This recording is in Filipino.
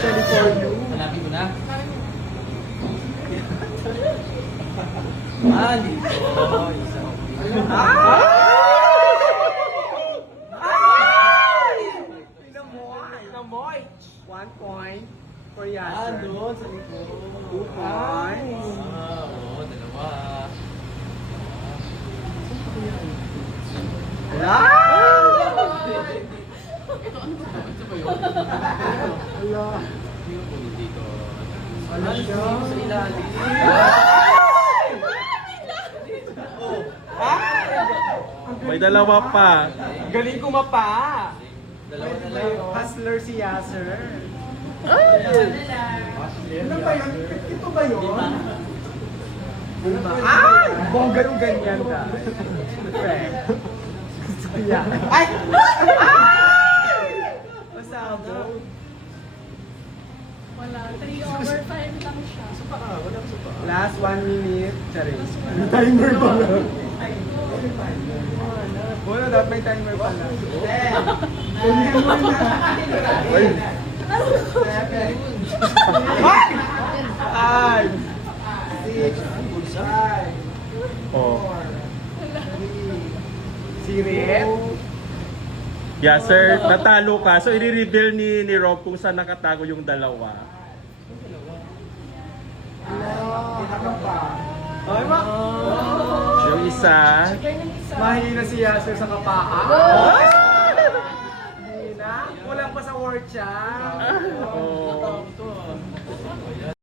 Especially for you. Hanapin mo na. Dito. Isa. Pinamoy! 1 point for Yasser. Doon sa likod. 2 points. Oo, dalawa. Ito ano ba? Ito ba yun? Ala. Hindi ko puno dito. Ano siya? Sa ilalim. May dalawa pa. Galing kumapa. Dalawa na lang. Hustler si Yasser. Ano ba yun? Ito ba yun? Ay! Bongga yung ganyan ka. Gusto ko yan. Ay! Masabog. Wala, 3/5 lang siya. Last 1 minute. Sorry. May timer pa lang. Wala, dapat may timer pa lang. Ganyan mo na. Ay, 5, 6, 5, oh. 3. Si Red. Yeah, sir, natalo ka. So, i-reveal ni Rob kung saan nakatago yung dalawa. Ay, ma. Yung isa. Mahina si Yasser sa kapaa. Mahina. Kulang pa sa word siya. Oh.